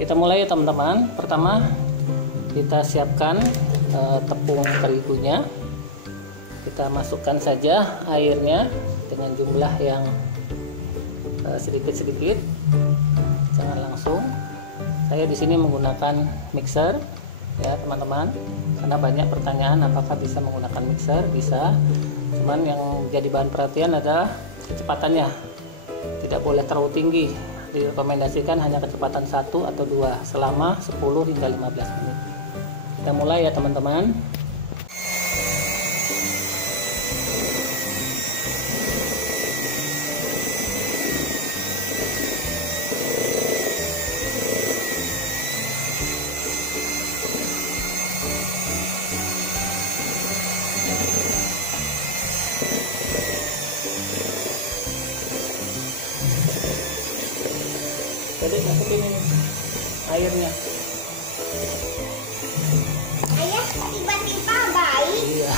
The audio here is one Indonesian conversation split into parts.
Kita mulai ya teman-teman. Pertama kita siapkan tepung terigunya. Kita masukkan saja airnya dengan jumlah yang sedikit-sedikit. Jangan langsung. Saya di sini menggunakan mixer ya teman-teman. Karena banyak pertanyaan apakah bisa menggunakan mixer, bisa. Cuman yang jadi bahan perhatian adalah kecepatannya. Tidak boleh terlalu tinggi. Direkomendasikan hanya kecepatan 1 atau 2 selama 10 hingga 15 menit. Kita mulai ya teman-teman. Jadi masukin airnya. Ayah tiba-tiba baik. Iya.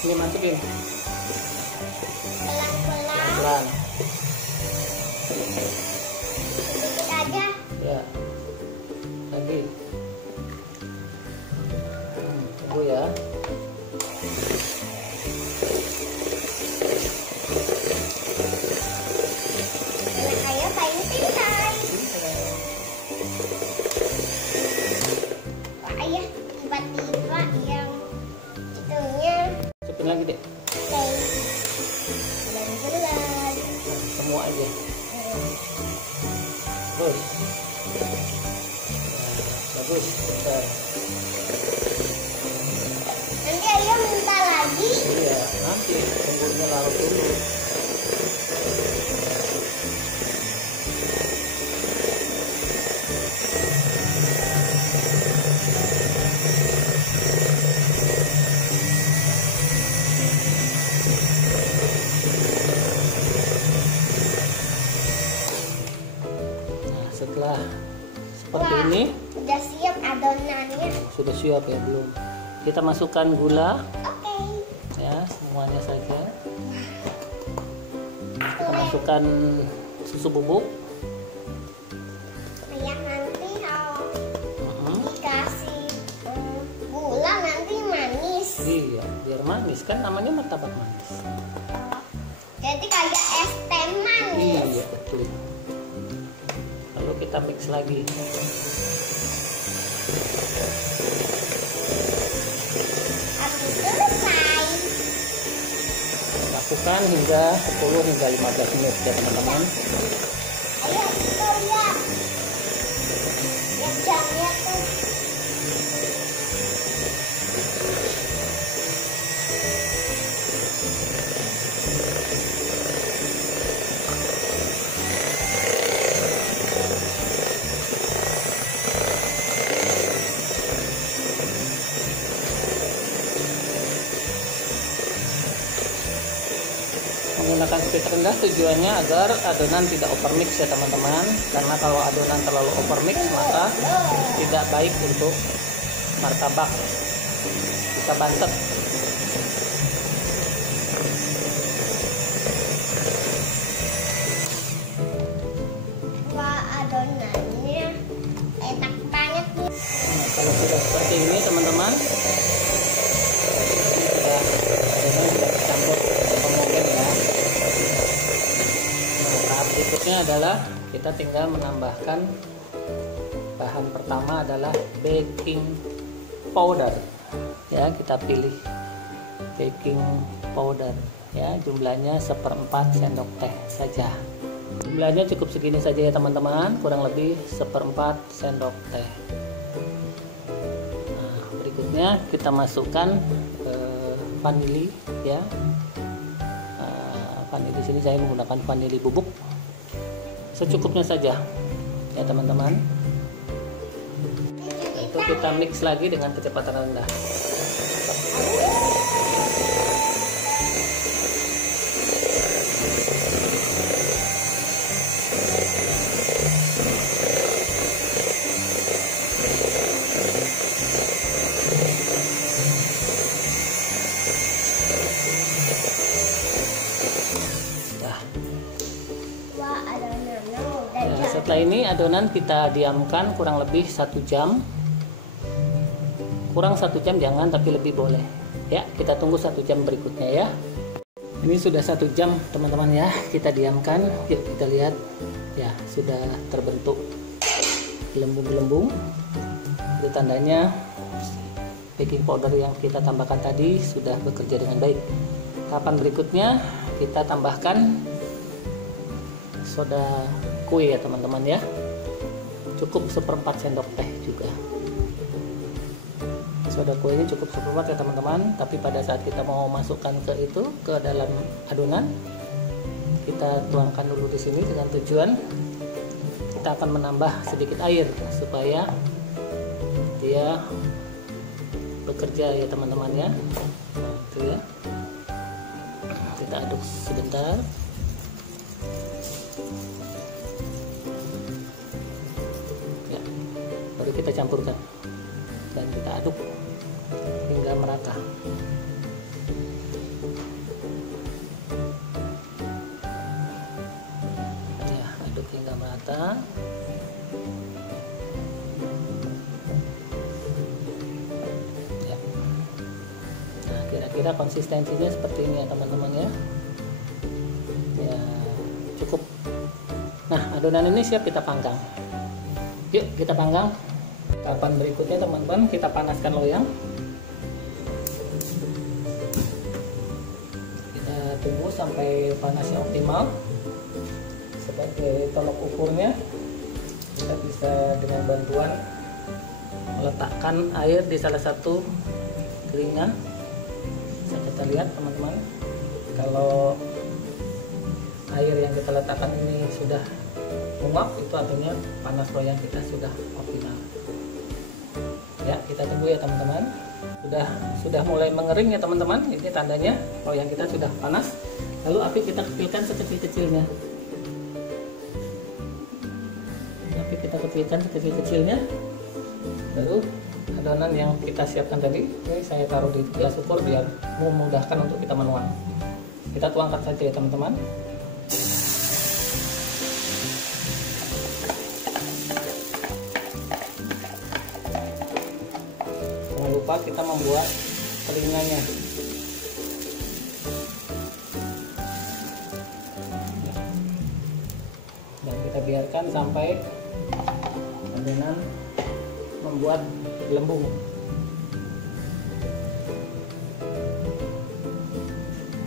Ini masukin. Pelan-pelan. Sedikit aja. Ya. Lagi. Tunggu ya. Ayah paling pintar. Ayah tiba-tiba yang itunya Masukin lagi deh. pelan-pelan. Semua aja. Terus. Bagus. Bentar. Nanti ayah minta lagi. Iya, nanti tunggunya larut dulu. Nah, setelah seperti Wah, ini udah siap adonannya. sudah siap ya belum? Kita masukkan gula Oke. ya semuanya saja. Kita masukkan susu bubuk. Ayah nanti kalau Mhm. dikasih gula nanti manis. Iya, biar manis kan namanya martabak manis. Jadi kayak es teh manis. Iya betul. Lalu kita mix lagi. Habis selesai. Lakukan hingga 10 hingga 15 menit ya teman-teman. Ayo itu lihat. Yang jamnya tuh. Menggunakan speed rendah tujuannya agar adonan tidak overmix ya teman-teman. Karena kalau adonan terlalu overmix maka tidak baik untuk martabak, bisa bantet. Wah, adonannya enak banget nih. Nah, kalau sudah seperti ini teman-teman, adonan sudah tercampur homogen ya. Nah, tahap berikutnya adalah kita tinggal menambahkan bahan pertama adalah baking powder ya. Kita pilih baking powder ya, jumlahnya 1/4 sendok teh saja. Jumlahnya cukup segini saja ya teman-teman, kurang lebih 1/4 sendok teh. Nah, berikutnya kita masukkan vanili ya. Vanili sini saya menggunakan vanili bubuk secukupnya saja ya teman-teman. Itu kita mix lagi dengan kecepatan rendah. Setelah ini adonan kita diamkan kurang lebih 1 jam. Kurang 1 jam jangan, tapi lebih boleh. Ya, kita tunggu 1 jam berikutnya ya. Ini sudah 1 jam teman-teman ya, kita diamkan. Yuk kita lihat ya, sudah terbentuk gelembung-gelembung. Itu tandanya baking powder yang kita tambahkan tadi sudah bekerja dengan baik. Tahapan berikutnya kita tambahkan soda kue ya teman-teman ya, cukup 1/4 sendok teh juga. Soda kuenya cukup 1/4 ya teman-teman, tapi pada saat kita mau masukkan ke dalam adonan, kita tuangkan dulu di sini dengan tujuan kita akan menambah sedikit air supaya dia bekerja ya teman-teman ya. Itu ya, kita aduk sebentar. Ya, baru kita campurkan dan kita aduk hingga merata. Ya, aduk hingga merata. Ya. Nah, kira-kira konsistensinya seperti ini ya teman-teman ya. Ya, cukup. Nah, adonan ini siap kita panggang. Yuk kita panggang. Tahapan berikutnya teman-teman, kita panaskan loyang. Kita tunggu sampai panasnya optimal. Sebagai tolok ukurnya, kita bisa dengan bantuan meletakkan air di salah satu keringnya. Bisa kita lihat teman-teman, kalau air yang kita letakkan ini sudah menguap, itu artinya panas loyang kita sudah optimal. Ya, kita tunggu ya teman-teman. Sudah mulai mengering ya teman-teman. Ini tandanya loyang kita sudah panas. Lalu api kita kecilkan sekecil-kecilnya. Api kita kecilkan sekecil-kecilnya. Baru adonan yang kita siapkan tadi, ini saya taruh di gelas ukur biar memudahkan untuk kita menuang. Kita tuangkan saja ya teman-teman. Jangan lupa kita membuat telinganya. Dan kita biarkan sampai adonan membuat gelembung.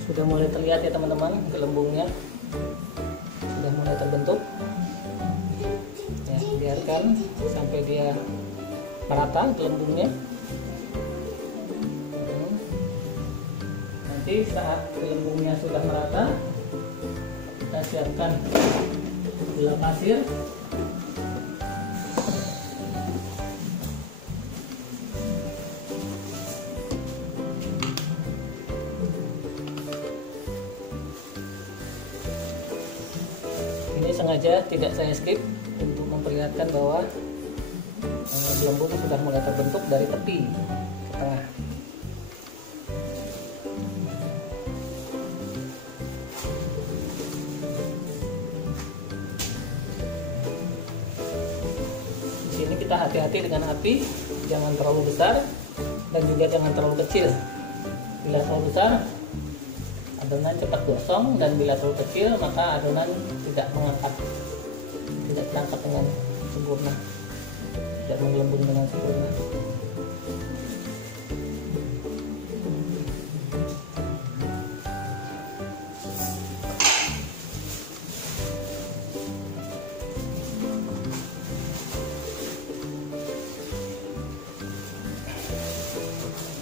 Sudah mulai terlihat ya teman-teman, gelembungnya sudah mulai terbentuk. Ya, biarkan sampai dia merata gelembungnya. Nanti saat gelembungnya sudah merata, kita siapkan gula pasir. Ini sengaja tidak saya skip untuk memperlihatkan bahwa gelembung sudah mulai terbentuk dari tepi ke tengah. Di sini kita hati-hati dengan api, jangan terlalu besar dan juga jangan terlalu kecil. Bila terlalu besar, adonan cepat gosong, dan bila terlalu kecil maka adonan tidak terangkat dengan sempurna, tidak menggelembung dengan sempurna.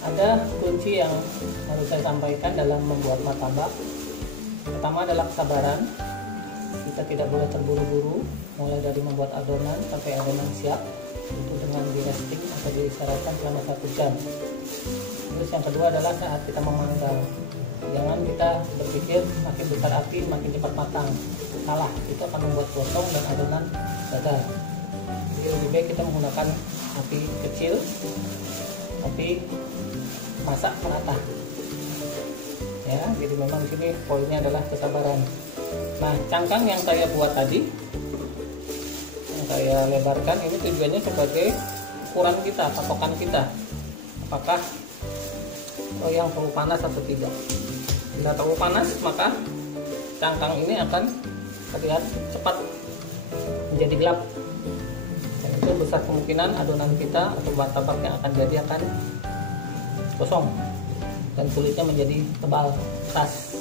Ada kunci yang harus saya sampaikan dalam membuat martabak. Pertama adalah kesabaran. Kita tidak boleh terburu-buru, mulai dari membuat adonan sampai adonan siap, itu dengan di resting atau disarankan selama 1 jam. Terus yang kedua adalah saat kita memanggang, jangan kita berpikir makin besar api makin cepat matang. Salah, itu akan membuat gosong dan adonan gagal. Jadi lebih baik kita menggunakan api kecil, tapi masak merata. Ya, jadi memang di sini poinnya adalah kesabaran. Nah, cangkang yang saya buat tadi, yang saya lebarkan ini tujuannya sebagai ukuran kita, patokan kita, apakah loyang terlalu panas atau tidak. Bila terlalu panas maka cangkang ini akan terlihat cepat menjadi gelap, dan itu besar kemungkinan adonan kita atau martabaknya akan kosong dan kulitnya menjadi tebal, keras.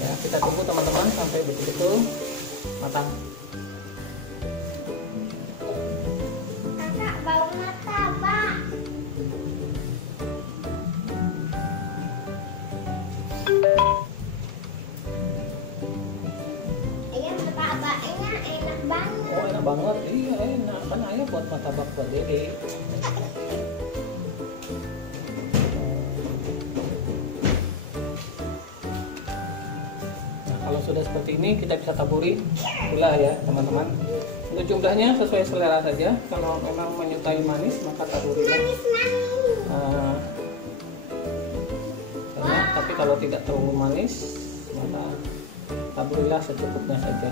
Ya, kita tunggu teman-teman sampai betul-betul matang. Kakak bau martabak. Ayah, martabaknya enak banget. Oh, enak banget. Iya, enak. Kan ayah buat martabak buat Dede. Kalau sudah seperti ini kita bisa taburi gula ya teman-teman. Untuk jumlahnya sesuai selera saja. Kalau memang menyukai manis maka taburilah banyak. Tapi kalau tidak terlalu manis maka taburilah secukupnya saja.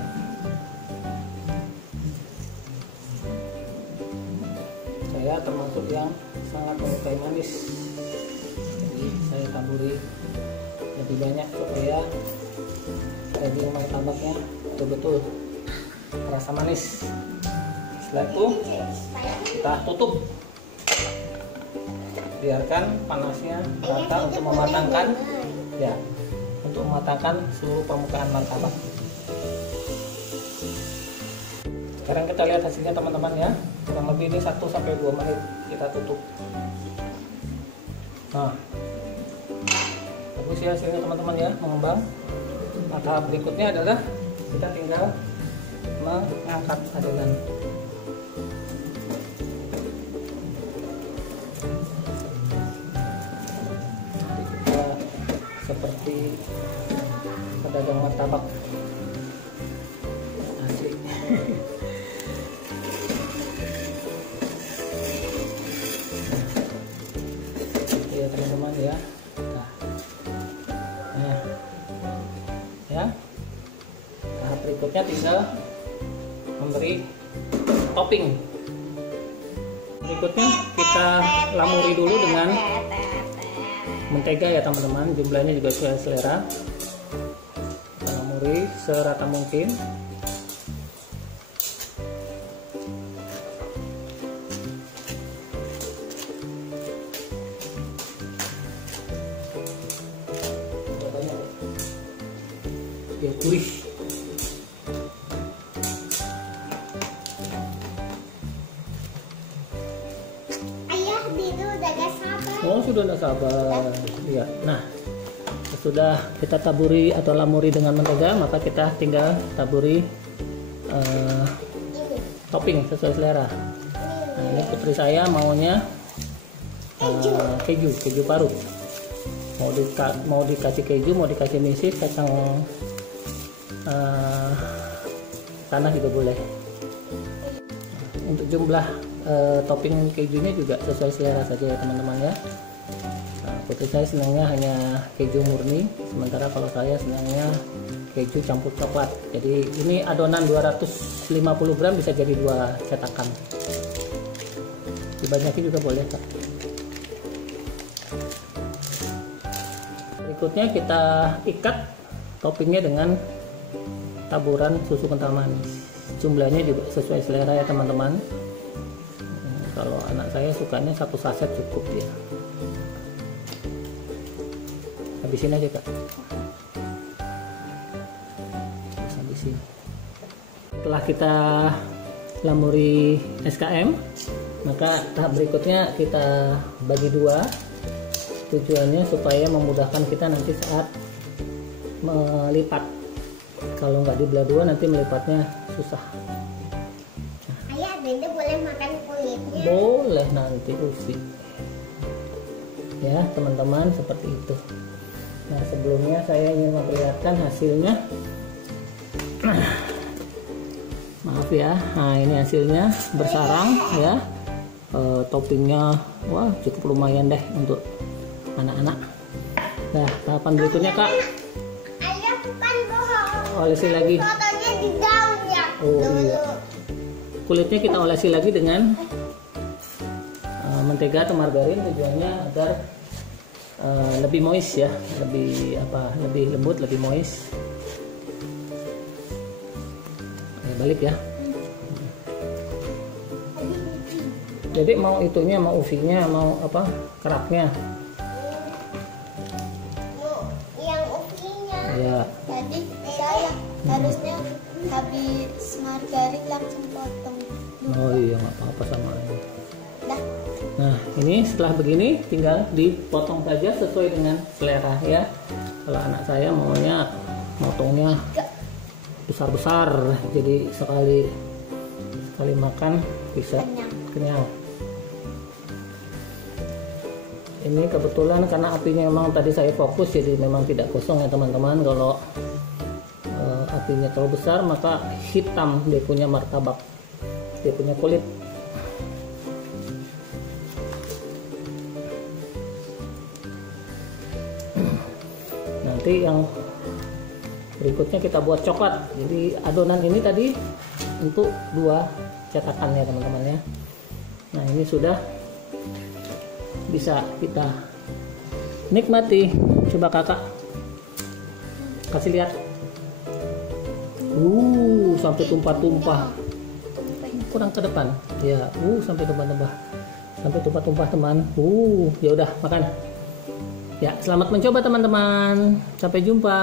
Saya termasuk yang sangat menyukai manis, jadi saya taburi lebih banyak supaya daging martabaknya betul-betul terasa manis. Setelah itu kita tutup, biarkan panasnya rata untuk mematangkan seluruh permukaan martabak. Sekarang kita lihat hasilnya teman-teman ya, kurang lebih ini 1-2 menit kita tutup. Nah, bagus ya hasilnya teman-teman ya, mengembang. Nah, tahap berikutnya adalah kita tinggal mengangkat adonan. Jadi kita seperti pedagang martabak asli. Ya teman-teman ya. Ya, tahap berikutnya tinggal memberi topping. Berikutnya kita lamuri dulu dengan mentega ya teman-teman, jumlahnya juga sesuai selera. Kita lamuri serata mungkin. Biar gurih. Ayah, Bidu udah gak sabar. Oh, sudah tidak sabar. Iya. Nah, sudah kita taburi atau lamuri dengan mentega, maka kita tinggal taburi topping sesuai selera. Nah, ini putri saya maunya keju parut. Mau dikasih keju, mau dikasih mesis, kacang tanah juga boleh. Untuk jumlah topping kejunya juga sesuai selera saja ya teman-teman ya. Nah, putri saya senangnya hanya keju murni, sementara kalau saya senangnya keju campur coklat. Jadi ini adonan 250 gram bisa jadi 2 cetakan. Dibanyakin juga boleh Kak. Berikutnya kita ikat toppingnya dengan taburan susu kental manis. Jumlahnya juga sesuai selera ya teman-teman. Kalau anak saya sukanya 1 saset cukup ya. Habisin aja Kak. Habisin. Setelah kita lamuri SKM, maka tahap berikutnya kita bagi 2. Tujuannya supaya memudahkan kita nanti saat melipat. Kalau nggak dibelah 2 nanti melipatnya susah. Ayah, Dede boleh makan kulitnya? Boleh nanti usi. Ya teman-teman, seperti itu. Nah, sebelumnya saya ingin memperlihatkan hasilnya. Maaf ya. Nah, ini hasilnya bersarang ya. Toppingnya wah cukup lumayan deh untuk anak-anak. Nah, tahapan berikutnya Kak. Ayah bukan bohong. Olesi lagi. Fotonya di daun ya. Oh iya. kulitnya kita olesi lagi dengan mentega atau margarin, tujuannya agar lebih moist ya, lebih lembut, lebih moist. Balik ya. Jadi mau itunya, mau ufinya, mau apa keraknya? Mau yang ukinya. Ya. Tadi saya harusnya habis margarin langsung potong. Oh iya, nggak apa-apa sama ini. Dah. Nah, ini setelah begini tinggal dipotong saja sesuai dengan selera ya. Kalau anak saya maunya motongnya besar-besar, jadi sekali makan bisa kenyang. Ini kebetulan karena apinya memang tadi saya fokus, jadi memang tidak kosong ya teman-teman. Kalau apinya terlalu besar maka hitam dia punya martabak, dia punya kulit. Nanti yang berikutnya kita buat coklat. Jadi adonan ini tadi untuk 2 cetakan ya teman-teman ya. Nah ini sudah bisa kita nikmati. Coba kakak kasih lihat. Sampai tumpah-tumpah. Kurang ke depan. Ya, sampai tumpah-tumpah. Sampai tumpah-tumpah teman. Ya udah makan. Ya, selamat mencoba teman-teman. Sampai jumpa.